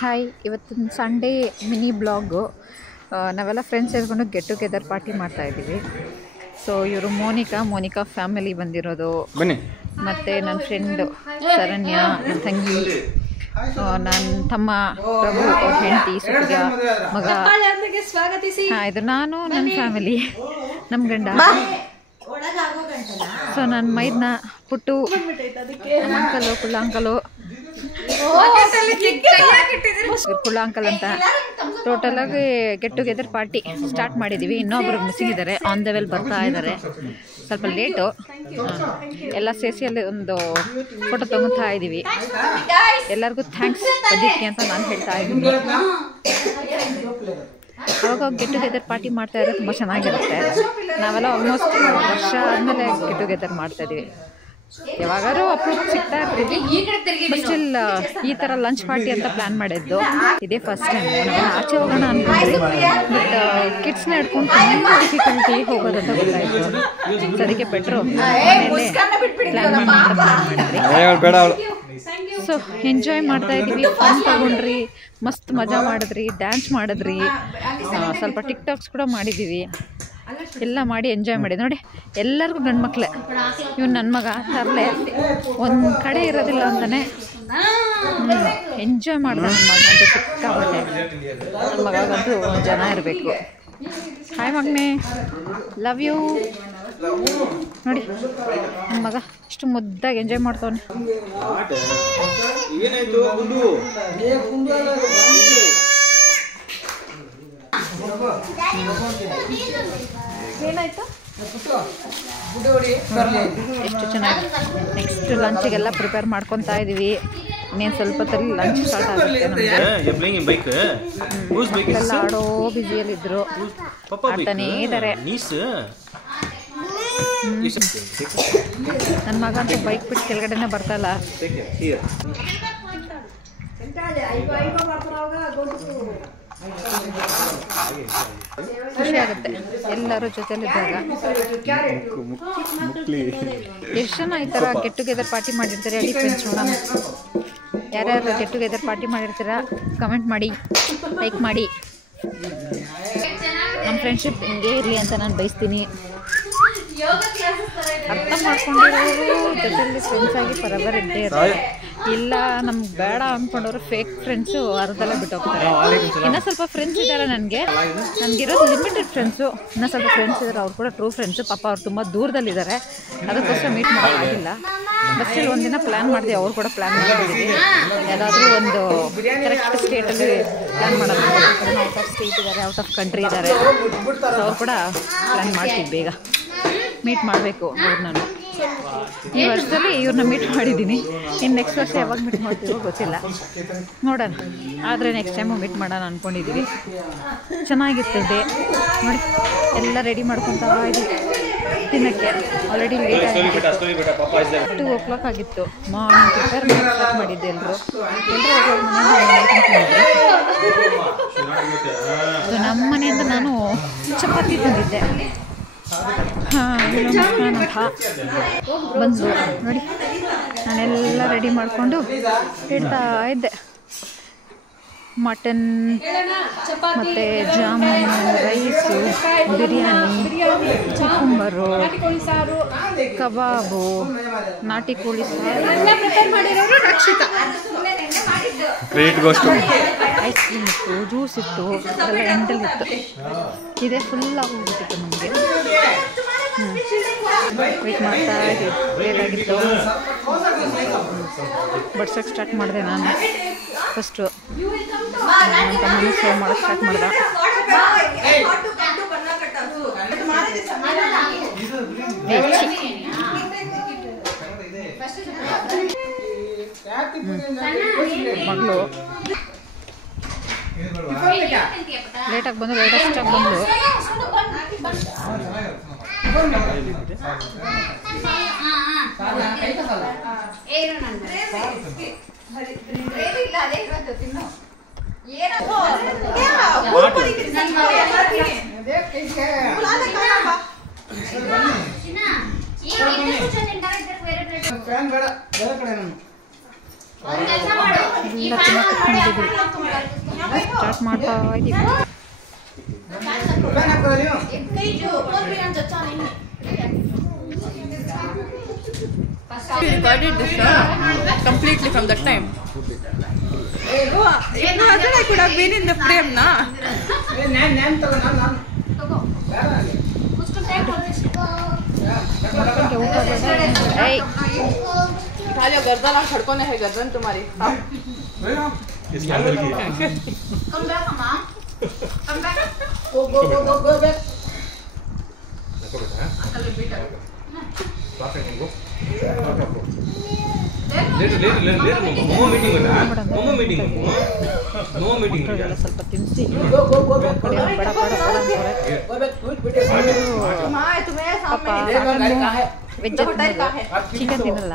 Hi, ಇವತ್ತಿನ Sunday mini blog. ನಾವೆಲ್ಲ friends ಸೇರಿಕೊಂಡು ಗೆಟ್ ಟುಗೆದರ್ ಪಾರ್ಟಿ ಮಾಡ್ತಾಯಿದ್ದೀವಿ. ಸೊ ಇವರು ಮೋನಿಕಾ ಫ್ಯಾಮಿಲಿ ಬಂದಿರೋದು, ಮತ್ತು ನನ್ನ ಫ್ರೆಂಡು ಶರಣ್ಯ, ನನ್ನ ತಂಗಿ, ನನ್ನ ತಮ್ಮ ಪ್ರಭು, ಅವ್ರ ಹೆಂಡತಿ ಸುಪ್ರಿಯಾ, ಮಗ. ಹಾಂ, ಇದು ನಾನು, ನನ್ನ ಫ್ಯಾಮಿಲಿ, ನಮ್ಮ ಗಂಡ. ಸೊ ನನ್ನ ಮೈದ್ನ ಪುಟ್ಟು, ಅಂಕಲು, ಕುಳ್ಳಾಂಕಲು, ಕುಳ್ಳ ಅಂಕಲ್ ಅಂತ. ಟೋಟಲಾಗಿ ಗೆಟ್ ಟುಗೆದರ್ ಪಾರ್ಟಿ ಸ್ಟಾರ್ಟ್ ಮಾಡಿದ್ದೀವಿ. ಇನ್ನೊಬ್ರು ಮಿಸ್ಸಿಂಗ್ ಇದ್ದಾರೆ, ಆನ್ ದ ವೆಲ್ ಬರ್ತಾ ಇದ್ದಾರೆ. ಸ್ವಲ್ಪ ಲೇಟು. ಎಲ್ಲ ಸೇರಿಸಿ ಅಲ್ಲಿ ಒಂದು ಫೋಟೋ ತಗೊತಾ ಇದ್ದೀವಿ. ಎಲ್ಲರಿಗೂ ಥ್ಯಾಂಕ್ಸ್ ಅದಕ್ಕೆ ಅಂತ ನಾನು ಹೇಳ್ತಾ ಇದ್ದೀನಿ. ಅವಾಗ ಗೆಟ್ ಟುಗೆದರ್ ಪಾರ್ಟಿ ಮಾಡ್ತಾ ಇದ್ರೆ ತುಂಬ ಚೆನ್ನಾಗಿರುತ್ತೆ. ನಾವೆಲ್ಲ ಆಲ್ಮೋಸ್ಟ್ ವರ್ಷ ಆದಮೇಲೆ ಗೆಟ್ ಟುಗೆದರ್ ಮಾಡ್ತಾಯಿದ್ದೀವಿ. ಯಾವಾಗಾದ್ರೂ ಅಪ್ರೂವ್ ಸಿಗ್ತಾ ಇರ್ತೀವಿ. ಸ್ಟಿಲ್ ಈ ಥರ ಲಂಚ್ ಪಾರ್ಟಿ ಅಂತ ಪ್ಲ್ಯಾನ್ ಮಾಡಿದ್ದು ಇದೇ ಫಸ್ಟ್ ಟೈಮ್. ನಾವು ಆಚೆ ಹೋಗೋಣ ಅಂದ್ಕೊಂಡ್ರಿ, ಬಟ್ ಕಿಡ್ಸ್ನ ಹಿಡ್ಕೊಂಡು ತುಂಬ ಡಿಫಿಕಲ್ಟಿ ಹೋಗೋದಂತ ಗೊತ್ತಾಯಿತು. ಅದಕ್ಕೆ ಬೆಟ್ರು ಪ್ಲ್ಯಾನ್ ಮಾಡಿದ್ರಿ. ಸೊ ಎಂಜಾಯ್ ಮಾಡ್ತಾ ಇದ್ದೀವಿ, ಫನ್ ತಗೊಂಡ್ರಿ, ಮಸ್ತ್ ಮಜಾ ಮಾಡಿದ್ರಿ, ಡ್ಯಾನ್ಸ್ ಮಾಡಿದ್ರಿ, ಸ್ವಲ್ಪ ಟಿಕ್ಟಾಕ್ಸ್ ಕೂಡ ಮಾಡಿದ್ದೀವಿ. ಎಲ್ಲ ಮಾಡಿ ಎಂಜಾಯ್ ಮಾಡಿದ್ವಿ. ನೋಡಿ, ಎಲ್ಲರಿಗೂ ಗಂಡು ಮಕ್ಕಳೇ. ಇವ್ನು ನನ್ನ ಮಗ ತರಲೆ, ಒಂದು ಕಡೆ ಇರೋದಿಲ್ಲ ಅಂತಾನೆ ಎಂಜಾಯ್ ಮಾಡಿದೆ. ನನ್ನ ಮಗ ಅಂತೂ ಸಿಕ್ಕಾಬಟ್ಟೆ. ನನ್ನ ಮಗಂತೂ ಜನ ಇರಬೇಕು. ಹಾಯ್ ಮಗನೇ, ಲವ್ ಯು. ನೋಡಿ ನನ್ನ ಮಗ ಇಷ್ಟು ಮುದ್ದಾಗಿ ಎಂಜಾಯ್ ಮಾಡ್ತವನೆ. ಏನಾಯ್ತು? ಎಷ್ಟು ಚೆನ್ನಾಗಿ. ನೆಕ್ಸ್ಟ್ ಲಂಚಿಗೆಲ್ಲ ಪ್ರಿಪೇರ್ ಮಾಡ್ಕೊತಾ ಇದ್ದೀವಿ. ಇನ್ನೇನು ಸ್ವಲ್ಪ ಹೊತ್ತಲ್ಲಿ ಲಂಚ್ ಸ್ಟಾರ್ಟ್ ಆಗುತ್ತೆ ನಮಗೆ. ಎಲ್ಲ ಆಡೋ ಬ್ಯುಸಿಯಲ್ಲಿದ್ದರು, ಆಡ್ತಾನೇ ಇದ್ದಾರೆ. ನನ್ನ ಮಗ ಅಂತೂ ಬೈಕ್ ಬಿಟ್ಟು ಕೆಳಗಡೆನೇ ಬರ್ತಾಯಿಲ್ಲ. ಖುಷಿ ಆಗುತ್ತೆ ಎಲ್ಲರೂ ಜೊತೆಲಿದ್ದಾಗ. ಎಷ್ಟು ಜನ ಈ ಥರ ಗೆಟ್ ಟುಗೆದರ್ ಪಾರ್ಟಿ ಮಾಡಿರ್ತಾರೆ ಹೇಳಿ ಫ್ರೆಂಡ್ಸ್, ನೋಡೋಣ. ಯಾರ್ಯಾರು ಗೆಟ್ ಟುಗೆದರ್ ಪಾರ್ಟಿ ಮಾಡಿರ್ತೀರಾ ಕಮೆಂಟ್ ಮಾಡಿ, ಲೈಕ್ ಮಾಡಿ. ನಮ್ಮ ಫ್ರೆಂಡ್ಶಿಪ್ ಹಿಂಗೆ ಇರಲಿ ಅಂತ ನಾನು ಬಯಸ್ತೀನಿ. ಅರ್ಥ ಮಾಡ್ಕೊಂಡಿರೋರು ಜೊತೆಯಲ್ಲಿ ಫ್ರೆಂಡ್ಸ್ ಆಗಿ ಬರೋಬ್ಬರ ಇದ್ದೇ ಇರ್ತಾರೆ. ಇಲ್ಲ ನಮ್ಗೆ ಬೇಡ ಅಂದ್ಕೊಂಡವರು ಫೇಕ್ ಫ್ರೆಂಡ್ಸು ಅರ್ಧಲ್ಲೇ ಬಿಟ್ಟೋಗ್ತಾರೆ. ಇನ್ನೂ ಸ್ವಲ್ಪ ಫ್ರೆಂಡ್ಸ್ ಇದ್ದಾರೆ ನನಗಿರೋದು ಲಿಮಿಟೆಡ್ ಫ್ರೆಂಡ್ಸು. ಇನ್ನೂ ಸ್ವಲ್ಪ ಫ್ರೆಂಡ್ಸ್ ಇದ್ದಾರೆ, ಅವ್ರು ಕೂಡ ಟ್ರೂ ಫ್ರೆಂಡ್ಸು. ಪಾಪ ಅವ್ರು ತುಂಬ ದೂರದಲ್ಲಿದ್ದಾರೆ, ಅದಕ್ಕೋಸ್ಕರ ಮೀಟ್ ಮಾಡೋಕ್ಕಾಗಿಲ್ಲ. ಬಟ್ ಸ್ಟಿಲ್ ಒಂದಿನ ಪ್ಲ್ಯಾನ್ ಮಾಡಿದೆ, ಅವ್ರು ಕೂಡ ಪ್ಲ್ಯಾನ್ ಮಾಡಿದ್ದೀವಿ. ಯಾವುದಾದ್ರೂ ಒಂದು ಕರೆಕ್ಟ್ ಸ್ಟೇಟಲ್ಲಿ ಪ್ಲ್ಯಾನ್ ಮಾಡೋದು. ಔಟ್ ಆಫ್ ಸ್ಟೇಟ್ ಇದ್ದಾರೆ, ಔಟ್ ಆಫ್ ಕಂಟ್ರಿ ಇದ್ದಾರೆ. ಸೊ ಅವ್ರು ಕೂಡ ಪ್ಲ್ಯಾನ್ ಮಾಡ್ತೀವಿ, ಬೇಗ ಮೀಟ್ ಮಾಡಬೇಕು ಅವ್ರು. ನಾನು ಈ ವರ್ಷದಲ್ಲಿ ಇವ್ರನ್ನ ಮೀಟ್ ಮಾಡಿದ್ದೀನಿ. ಇನ್ನು ನೆಕ್ಸ್ಟ್ ವರ್ಷ ಯಾವಾಗ ಮೀಟ್ ಮಾಡ್ತೀವೋ ಗೊತ್ತಿಲ್ಲ, ನೋಡೋಣ. ಆದರೆ ನೆಕ್ಸ್ಟ್ ಟೈಮು ಮೀಟ್ ಮಾಡೋಣ ಅಂದ್ಕೊಂಡಿದ್ದೀವಿ. ಚೆನ್ನಾಗಿತ್ತು ಡೇ. ನೋಡಿ ಎಲ್ಲ ರೆಡಿ ಮಾಡ್ಕೊತಾ ಇದ್ದೀವಿ ತಿನ್ನೋಕ್ಕೆ. ಆಲ್ರೆಡಿ ಲೇಟ್ ಆಗಿತ್ತು, 2 o'clock ಆಗಿತ್ತು. ಮಾರ್ನಿಂಗ್ ಪ್ರಿಪೇರ್ ಸ್ಟಾರ್ಟ್ ಮಾಡಿದ್ದೆ. ಎಲ್ಲರೂ ನಮ್ಮ ಮನೆಯಿಂದ ನಾನು ಚಪಾತಿ ತಂದಿದ್ದೆ. ಬಂದು ನೋಡಿ, ನಾನೆಲ್ಲ ರೆಡಿ ಮಾಡಿಕೊಂಡು ಇಡ್ತಾ ಇದ್ದೆ. ಮಟನ್ ಮತ್ತು ಜಾಮೂನು, ರೈಸು, ಬಿರಿಯಾನಿ, ಕುಕ್ಕುಂಬರು, ಕಬಾಬು, ನಾಟಿ ಕೋಳಿ ಸಾರು, ಐಸ್ ಕ್ರೀಮ್ ಇತ್ತು, ಜ್ಯೂಸ್ ಇತ್ತು, ಅದೆಲ್ಲ ಎಂಡಲ್ಲಿತ್ತು. ಇದೇ ಫುಲ್ ಆಗೋಗ್ಬಿಟ್ಟಿತ್ತು ನಮಗೆ. ವೆಯ್ಟ್ ಮಾಡ್ತಾ ಇದ್ದೀವಿ. ಲೇಟ್ ಆಗಿತ್ತು. ಬಡ್ಸೋಕ್ಕೆ ಸ್ಟಾರ್ಟ್ ಮಾಡಿದೆ ನಾನು ಫಸ್ಟು. ತಮ್ಮನೇ ಸರ್ವ್ ಮಾಡೋಕ್ಕೆ ಸ್ಟಾರ್ಟ್ ಮಾಡ್ದೆ. ಮಗಳು ಲೇಟಾಗಿ ಬಂದು ಲೇಟೆಸ್ಟಾಗಿ ಬಂದು ಎಲ್ಲ ತಿನ್ನೋಕೆ ಸ್ಟಾರ್ಟ್ ಮಾಡ್ತಾ ಇದ್ದೀವಿ. We recorded this completely from that time. No, other I could have been in the frame, na. खाली गर्दन और खड़कों ने है गर्दन तुम्हारी. इसके अंदर की. Come back, Mama. Come back. Go back. देखो बेटा. बात करेंगे. Later. Mama meeting होता है. Mama meeting. ಸ್ವಲ್ಪ ತಿನ್ನಿಸಿ Go ಬೇಡ ಬೇಡ ವೆಜ್ ಚಿಕನ್ ತಿನ್ನಲ್ಲ.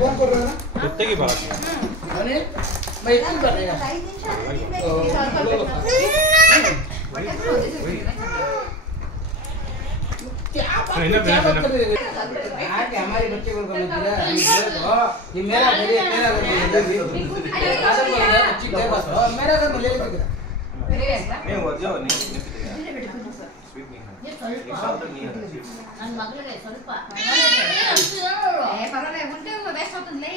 कौन कर रहा है? कुत्ते की बात है. मैं कौन कर रहा है? क्या बात कर रहे हो? आज हमारे बच्चे को करना दिया. ये मेरा घर बच्ची का बस मेरा घर ले लेके. नहीं वो जो नहीं. ನನ್ನ ಮಗಳಿಗೆ ಸ್ವಲ್ಪ ಪರವಾಗಿಲ್ಲ ಮುಂದೆ ಬೇಸ್ ಹೋಗ್ತಂದ್ಲೇ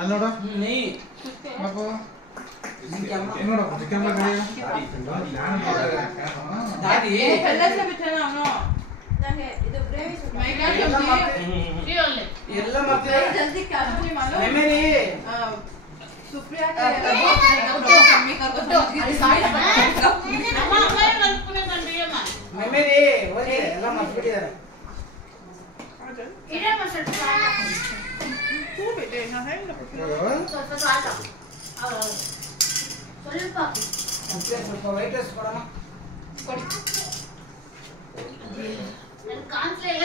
ಅನ್ನೋಡ ನೀ ಮಗು ಇನ್ನೋಡ ಕ್ಯಾಮೆರಾ ದಾದಿ पहले से बिठे ना नो ನನಗೆ ಇದು ಬ್ರೇವಿ ಎಲ್ಲ ಮತ್ತೆ जल्दी क्या नहीं मालूम मेमोरी सुप्रिया के मम्मी कर को समझ गई ನಮ್ಮ ಅಮ್ಮ ಕಲ್ಪನೆ ಕಂಡಿಯಮ್ಮ मेमोरी ಓದಿ ಎಲ್ಲ ಮರ್ತ್ಬಿಟ್ಟಿದ್ದಾರೆ. ಇರೇ ಮಸಲ್ तू बेटे ना है ಸ್ವಲ್ಪ ಸಾಲ ಅವರು ಸ್ವಲ್ಪ ಸ್ವಲ್ಪ ವೈಟಸ್ ಕೊಡೋಣ. ಕೊಡಿ ನನ್ನ ಕಾನ್ಸ್ಲೇ ಇಲ್ಲ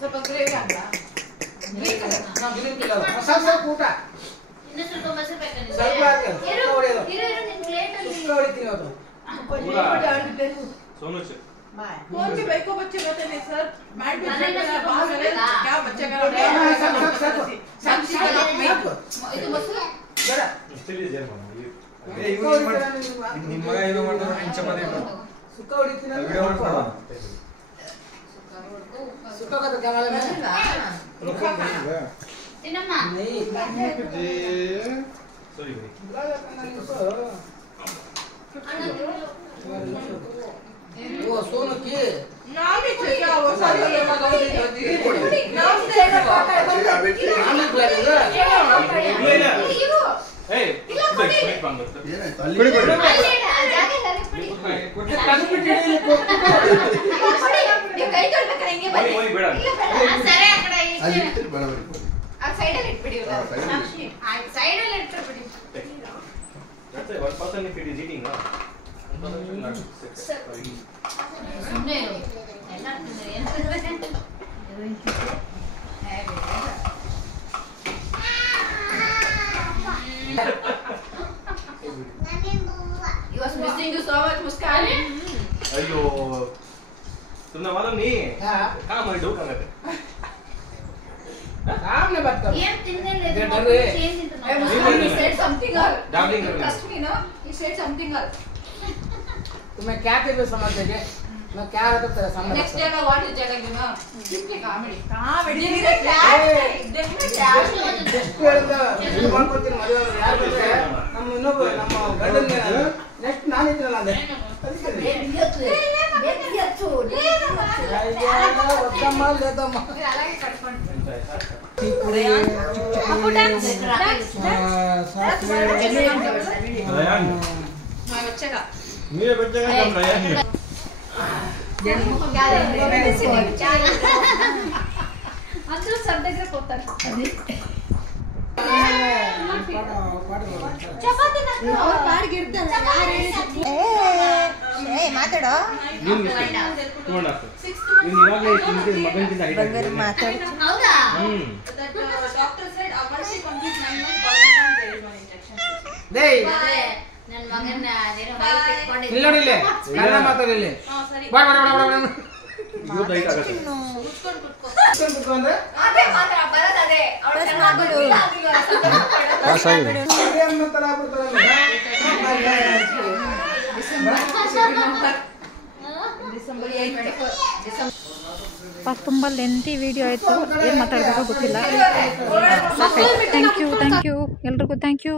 ಸ್ವಲ್ಪ ಗ್ರೇವಿ ಹಾಕಲ್ಲ ನಾ ಗ್ರೀನ್ ಕಿಲೋ ಸಾಕು ಊಟ ಇನ್ನು ಸ್ವಲ್ಪ ಮೊಸರು ಬೇಕಂದ್ರೆ ಸ್ವಲ್ಪ ಹಾಕು. ಇರು ನಿನ್ನ ಪ್ಲೇಟ್ ಅಲ್ಲಿ ಸುಕ್ಕ ಹೊಡಿತೀನಿ ಅದು. सोनू से कौन सी भाई को बच्चे कहते हैं सर मैट पे बाहर में क्या बच्चे कर रहे हैं ಇದು ಮೊಸರು ಬೇಡ ನಿಮ್ಮ ಮಗ ಏನೋ ಮಾಡ್ತಾನೆ ಇನ್ ಚಪಾತಿ ಸುಕ್ಕ ಹೊಡಿತೀನಿ ಅಂತ ವಿಡಿಯೋ ಮಾಡ್ತಾನ ಸುಕ್ಕ ಕದ ಕ್ಯಾಮೆರಾ में ತಿನ್ನಮ್ಮ नहीं सॉरी भाई वो सोनू की नाम ही चाहिए क्या वो सारी वाले का दो दिन नाम से नाम बोलेगा ए वेट ಬಂದು ಕೊಡಿ ಕೊಡಿ ಜಾಗ ಸರಿ ಬಿಡಿ ಕನ್ಬಿಟ್ಟು ಹಿಡಿಯಲಿಕ್ಕೆ ನೀವು ಕೈ ತೊಳ್ಬೇಕಾದ್ರೆ ಹಿಂಗೆ ಬನ್ನಿ ಓಯ್ ಬೇಡ ಸರಿ ಆ ಕಡೆ ಅಲ್ಲಿ ಇರ್ತೀರಿ ಬರಬರಿ ಆ ಸೈಡ್ ಅಲ್ಲಿ ಇಟ್ಬಿಡಿ ಸಾಕ್ಷಿ ಆ ಸೈಡ್ ಅಲ್ಲಿ ಇಟ್ಬಿಡಿ that's one person if it is eating one person should not sit ಸುಮ್ಮನೆ ಇರು ಎಲ್ಲ ತಿಂದ್ರೆ He was missing you so much, Muskan. अयो तुमने मालूम नहीं हाँ कहाँ हमारी डो कहाँ गए सामने बात करो ಏನ್ ತಿನ್ನಲ್ಲ ये डर रहे change Hey, into Muskan, he said something else. Dabbling कर रहे Trust me, no? He said something else. तुम्हें क्या कहते समझते हैं मैं क्या रहता तेरा सामने Next day, no, what is telling you, no? Simply comedy. Comedy. ಎಷ್ಟು ಹೇಳಿದ ಇದು ಮಾಡ್ಕೊಳ್ತೀನಿ ಮದುವೆ ಯಾರು ಬಂದ್ರೆ ನಮ್ಮ ಇನ್ನೊಬ್ಬ ನಮ್ಮ ಗಂಡನ ನೆಕ್ಸ್ಟ್ ನಾನು ಇದ್ರಲ್ಲ ಅಂದೆ ಒತ್ತಮ್ಮ ಲೇದಮ್ಮ रयान My बच्चे का. मेरे बच्चे का नाम रयान है ಅಂದ್ರೂ ಸದ್ಯಕ್ಕೆ ಕೊಡ್ತಾರೆ ಚಪಾತಿ ಮಾತಾಡೋ ನೀನು ತಗೊಂಡ ನೀನು ಇವಾಗಲೇ ತಿಂದು ಮಗನಿಂದ ಐಡಿಯಾ ಮಾತಾಡು ಹೌದಾ Doctor said once she complete 9 months, there is one injection. ಡೇಯ್ ನನ್ನ ಮಗನ ಅದೇನೋ ಮೈಕ್ ಇಟ್ಕೊಂಡಿದ್ದೆ. ಇಲ್ಲ ನೋಡಿ ಇಲ್ಲಿ ಕನ್ನಡ ಮಾತಾಡಿಲ್ಲಿ ಬಾಯ್ ಬಾಯ್ ಬಾಯ್ ಬಾಯ್ ಇವತ್ತು ಐಟ್ ಆಗುತ್ತೆ ಕುತ್ಕೊಂಡು ಕುತ್ಕೋ ಕುತ್ಕೊ ಅಂದ್ರೆ ಅದೇ ಮಾತ್ರ ಬರೋದು ಅದೇ. ಅವ್ಳು ಕನ್ನಡ ಗೊತ್ತಿಲ್ಲ, ಆಗಿಲ್ಲ, ಸಂತೋಷ ಪಡೋದು. ಅದೇ ಅನ್ನೋ ತರ ಆಗ್ಬಿಡ್ತಾರಲ್ಲ. ಡಿಸೆಂಬರ್ 8 ತುಂಬ ಲೆಂತಿ ವಿಡಿಯೋ ಆಯಿತು, ಏನು ಮಾತಾಡಬೇಕೋ ಗೊತ್ತಿಲ್ಲ. ಥ್ಯಾಂಕ್ ಯು ಎಲ್ರಿಗೂ ಥ್ಯಾಂಕ್ ಯು.